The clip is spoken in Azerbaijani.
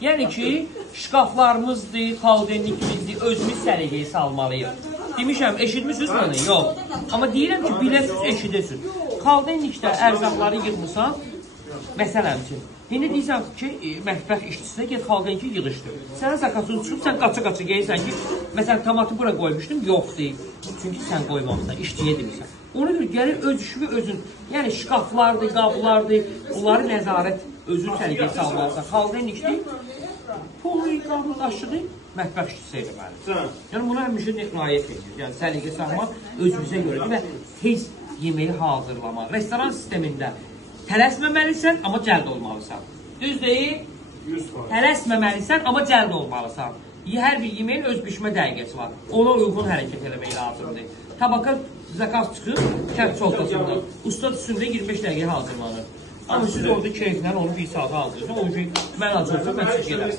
Yəni ki, şkaflarımızdır, xaldenlikimizdir, özümüz səliqəyə salmalıyıq. Demişəm, eşitmişsiniz mənə? Yox. Amma deyirəm ki, biləsiniz, eşidəsiniz. Xaldenlikdə ərzaqları yığmısan, məsələn üçün. İndi deyirsən ki, mətbəx işçisinə get xaldenki yığışdır. Sənə zakasını çıxıb, sən qaça-qaça gəlirsən ki, məsələn, tomatı bura qoymuşdum, yox deyil. Çünki sən qoymamısan, işçiyə demirsən. Ona görə gəlir öz işini özün, yəni şkaflardır, qablardır, onları nəzarət, özün səliqəyə salmalısan. Xaldenlikdir, pulu, qabı, qaşığı mətbəx işçisi eləməlidir. Yəni buna həmişə riayət edir. Yəni səliqə salmaq özümüzə görədir və tez yeməyi hazırlamaq. Restoran sistemində tələsməməlisən, amma cəld olmalısan. Düz deyil? Tələsməməlisən, amma cəld olmalısan. Hər bir yeməyin öz bişmə dəqiqəsi var. Ona uyğun hərəkət eləmək lazımdır. Tabaka zakaz çıxır, kənd çoltasında. Usta üstündə 25 dəqiqə hazırlanır. Amma siz orada keyflə onu bir saata hazırlayın. O gün mən acılsam, mən çıx gedərəm.